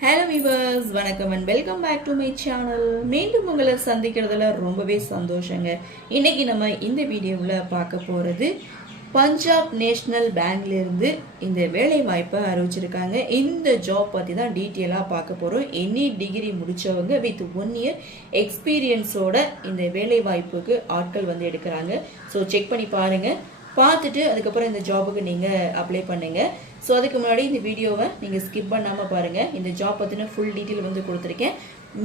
Hello viewers, வணக்கம் and welcome back to my channel. மீண்டும் உங்களை சந்திக்கிறதுல ரொம்பவே சந்தோஷங்க. இன்னைக்கு நம்ம இந்த வீடியோவில் பார்க்க போகிறது பஞ்சாப் நேஷ்னல் பேங்க்லேருந்து இந்த வேலை வாய்ப்பை அறிவிச்சிருக்காங்க. இந்த ஜாப் பற்றி தான் டீட்டெயிலாக பார்க்க போகிறோம். எனி டிகிரி முடித்தவங்க வித் 1 இயர் எக்ஸ்பீரியன்ஸோட இந்த வேலை வாய்ப்புக்கு ஆட்கள் வந்து எடுக்கிறாங்க. ஸோ செக் பண்ணி பாருங்கள். பார்த்துட்டு அதுக்கப்புறம் இந்த ஜாபுக்கு நீங்கள் அப்ளை பண்ணுங்கள். ஸோ அதுக்கு முன்னாடி இந்த வீடியோவை நீங்கள் ஸ்கிப் பண்ணாமல் பாருங்கள். இந்த ஜாப் பற்றின ஃபுல் டீட்டெயில் வந்து கொடுத்துருக்கேன்.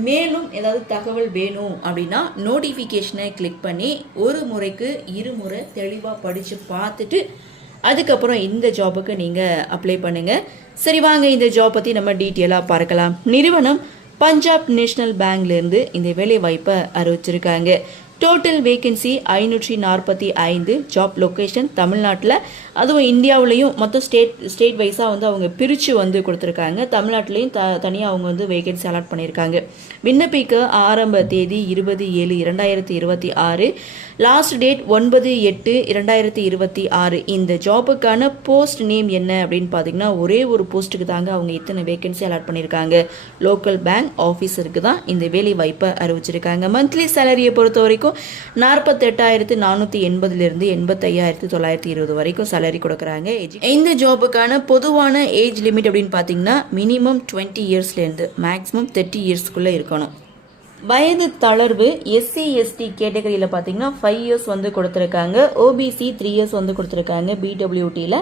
மேலும் ஏதாவது தகவல் வேணும் அப்படின்னா நோட்டிஃபிகேஷனை கிளிக் பண்ணி ஒரு முறைக்கு 2 முறை தெளிவாக படித்து பார்த்துட்டு அதுக்கப்புறம் இந்த ஜாபுக்கு நீங்கள் அப்ளை பண்ணுங்கள். சரி, வாங்க இந்த ஜாப் பற்றி நம்ம டீட்டெயிலாக பார்க்கலாம். நிறுவனம் பஞ்சாப் நேஷ்னல் பேங்க்லேருந்து இந்த வேலை வாய்ப்பை அறிவிச்சிருக்காங்க. Total vacancy 545. ஜாப் லொக்கேஷன் தமிழ்நாட்டில், அதுவும் இந்தியாவிலையும் மொத்தம் ஸ்டேட் வைஸாக வந்து அவங்க பிரித்து வந்து கொடுத்துருக்காங்க. தமிழ்நாட்டிலையும் தனியாக அவங்க வந்து வேகன்சி அலாட் பண்ணியிருக்காங்க. விண்ணப்பிக்க ஆரம்ப தேதி 20/7/2026. Last date 9/8/2026. இந்த ஜாபுக்கான போஸ்ட் நேம் என்ன அப்படின்னு பார்த்தீங்கன்னா, ஒரே ஒரு போஸ்ட்டுக்கு தாங்க அவங்க இத்தனை வேகன்சி அலாட் பண்ணியிருக்காங்க. லோக்கல் பேங்க் ஆஃபீஸருக்கு தான் இந்த வேலை வாய்ப்பை அறிவிச்சிருக்காங்க. மந்த்லி சேலரியை பொறுத்த வரைக்கும் 48,480 85,920 வரைக்கும் சேலரி கொடுக்குறாங்க. இந்த ஜாபுக்கான பொதுவான ஏஜ் லிமிட் அப்படின்னு பார்த்தீங்கன்னா மினிமம் 20 இயர்ஸ்லேருந்து மேக்ஸிமம் 30 இயர்ஸ்க்குள்ளே இருக்கணும். வயது தளர்வு எஸ்சி எஸ்டி கேட்டகரியில் பார்த்தீங்கன்னா 5 இயர்ஸ் வந்து கொடுத்துருக்காங்க. ஓபிசி 3 இயர்ஸ் வந்து கொடுத்துருக்காங்க. பிடபிள்யூடியில்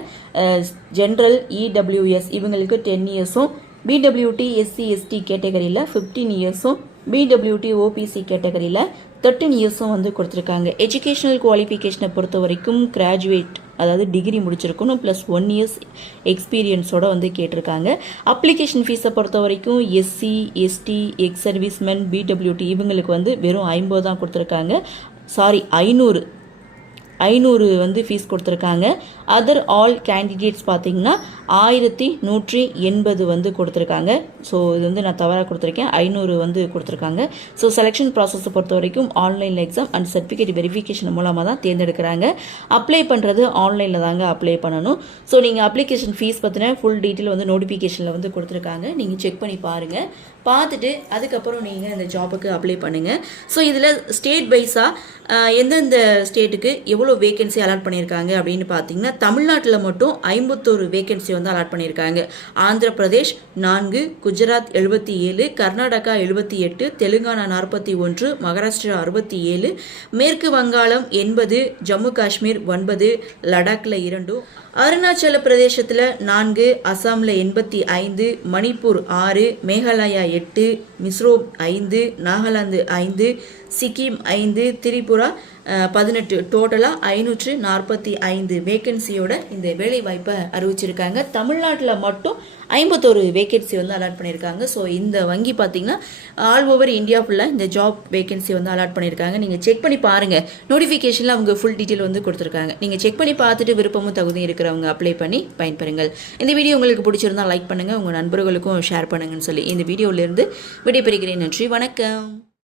ஜென்ரல் இடபிள்யூஎஸ் இவங்களுக்கு 10 இயர்ஸும், பிடபிள்யூடி எஸ்சி எஸ்டி கேட்டகரியில் 15 இயர்ஸும், பிடபிள்யூடி ஓபிசி கேட்டகரியில் 13 இயர்ஸும் வந்து கொடுத்துருக்காங்க. எஜுகேஷனல் குவாலிஃபிகேஷனை பொறுத்த வரைக்கும் கிராஜுவேட், அதாவது டிகிரி முடிச்சிருக்கணும், ப்ளஸ் 1 இயர்ஸ் எக்ஸ்பீரியன்ஸோட வந்து கேட்டிருக்காங்க. அப்ளிகேஷன் ஃபீஸை பொறுத்த வரைக்கும் SC ST ex servicemen PWD இவங்களுக்கு வந்து வெறும் 50 தான் கொடுத்துருக்காங்க. 500 வந்து ஃபீஸ் கொடுத்துருக்காங்க. அதர் ஆல் கேண்டிடேட்ஸ் பார்த்தீங்கன்னா 1180 வந்து கொடுத்துருக்காங்க. ஸோ இது வந்து நான் தவறாக கொடுத்துருக்கேன், 500 வந்து கொடுத்துருக்காங்க. ஸோ செலெக்ஷன் ப்ராசஸை பொறுத்த வரைக்கும் ஆன்லைனில் எக்ஸாம் அண்ட் சர்டிஃபிகேட் வெரிஃபிகேஷன் மூலமாக தான் தேர்ந்தெடுக்கிறாங்க. அப்ளை பண்ணுறது ஆன்லைனில் தாங்க அப்ளை பண்ணணும். ஸோ நீங்கள் அப்ளிகேஷன் ஃபீஸ் பற்றின ஃபுல் டீட்டெயில் வந்து நோட்டிஃபிகேஷனில் வந்து கொடுத்துருக்காங்க. நீங்கள் செக் பண்ணி பாருங்கள். பார்த்துட்டு அதுக்கப்புறம் நீங்கள் இந்த ஜாபுக்கு அப்ளை பண்ணுங்கள். ஸோ இதில் ஸ்டேட் வைஸாக எந்தெந்த ஸ்டேட்டுக்கு எவ்வளோ வேகன்சி அலாட் பண்ணியிருக்காங்க அப்படின்னு பார்த்தீங்கன்னா, தமிழ்நாட்டில் மட்டும் 51 வேகன்சி வந்து அலாட் பண்ணியிருக்காங்க. ஆந்திர பிரதேஷ் 4, குஜராத் 77, கர்நாடகா 78, தெலுங்கானா 41, மகாராஷ்டிரா 67, மேற்கு வங்காளம் 80, ஜம்மு காஷ்மீர் 9, லடாக்ல 2, அருணாச்சல பிரதேசத்தில் 4, அசாமில் 85, மணிப்பூர் 6, மேகாலயா 8, மிசோரம் 5, நாகாலாந்து 5, சிக்கிம் 5, திரிபுரா 18. டோட்டலாக 545 வேகன்சியோட இந்த வேலை வாய்ப்பை அறிவிச்சிருக்காங்க. தமிழ்நாட்டில் மட்டும் 51 வேகன்சி வந்து அலாட் பண்ணியிருக்காங்க. ஸோ இந்த வங்கி பார்த்தீங்கன்னா ஆல் ஓவர் இந்தியா ஃபுல்லாக இந்த ஜாப் வேகன்சி வந்து அலாட் பண்ணியிருக்காங்க. நீங்கள் செக் பண்ணி பாருங்கள். நோட்டிஃபிகேஷனில் அவங்க ஃபுல் டீட்டெயில் வந்து கொடுத்துருக்காங்க. நீங்கள் செக் பண்ணி பார்த்துட்டு விருப்பமும் தகுதியும் இருக்கிறவங்க அப்ளை பண்ணி பயன்பெறுங்கள். இந்த வீடியோ உங்களுக்கு பிடிச்சிருந்தால் லைக் பண்ணுங்கள், உங்கள் நண்பர்களுக்கும் ஷேர் பண்ணுங்கன்னு சொல்லி இந்த வீடியோவிலேருந்து விடைபெறுகிறேன். நன்றி, வணக்கம்.